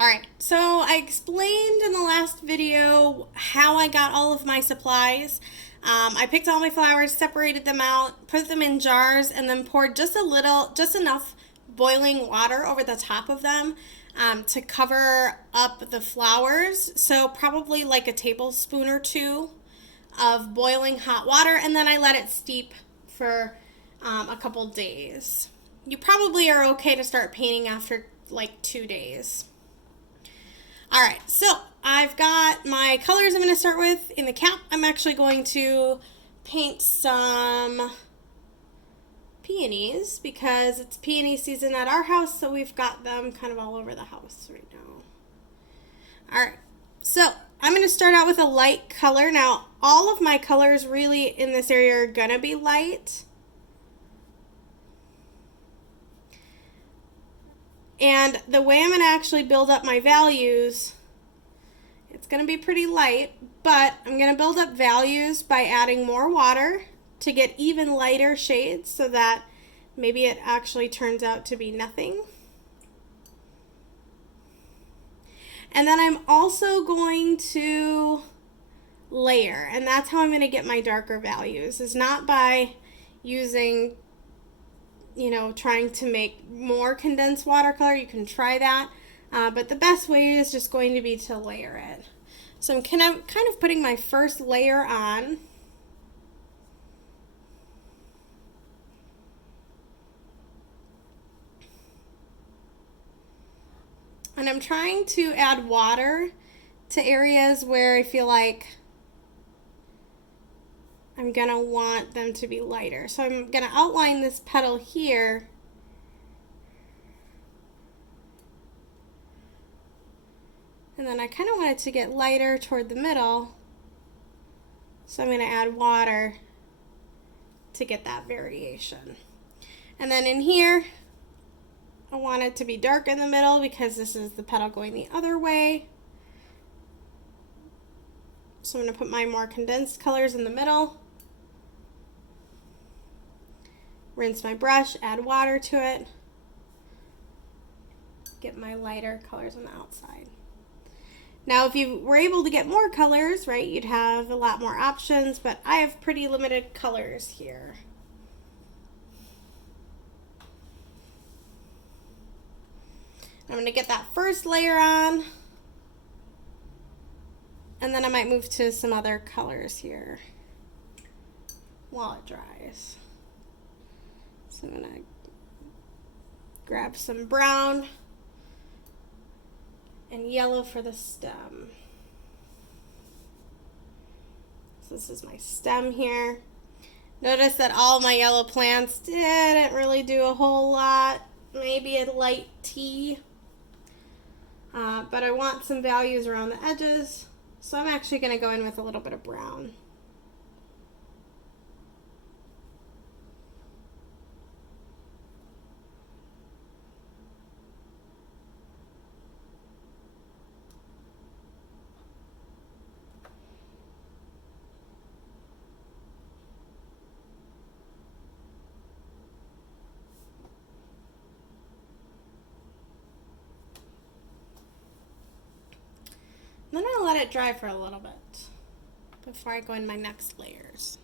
Alright, so I explained in the last video how I got all of my supplies. I picked all my flowers, separated them out, put them in jars, and then poured just enough boiling water over the top of them to cover up the flowers. So probably like a tablespoon or two of boiling hot water, and then I let it steep for a couple days. You probably are okay to start painting after like 2 days. All right, so I've got my colors I'm going to start with. In the cap, I'm actually going to paint some peonies because it's peony season at our house, so we've got them kind of all over the house right now. All right, so I'm going to start out with a light color. Now, all of my colors really in this area are going to be light. And the way I'm going to actually build up my values, it's going to be pretty light, but I'm going to build up values by adding more water to get even lighter shades so that maybe it actually turns out to be nothing. And then I'm also going to layer, and that's how I'm going to get my darker values, is not by using, trying to make more condensed watercolor. You can try that, but the best way is just going to be to layer it. So I'm kind of putting my first layer on. And I'm trying to add water to areas where I feel like I'm going to want them to be lighter. So I'm going to outline this petal here. And then I kind of want it to get lighter toward the middle. So I'm going to add water to get that variation. And then in here, I want it to be dark in the middle because this is the petal going the other way. So I'm going to put my more condensed colors in the middle. Rinse my brush, add water to it. Get my lighter colors on the outside. Now, if you were able to get more colors, right, you'd have a lot more options, but I have pretty limited colors here. I'm going to get that first layer on, and then I might move to some other colors here while it dries. So I'm going to grab some brown and yellow for the stem. So this is my stem here. Notice that all my yellow plants didn't really do a whole lot. Maybe a light tea. But I want some values around the edges, so I'm actually going to go in with a little bit of brown. Then I'll let it dry for a little bit before I go in my next layers.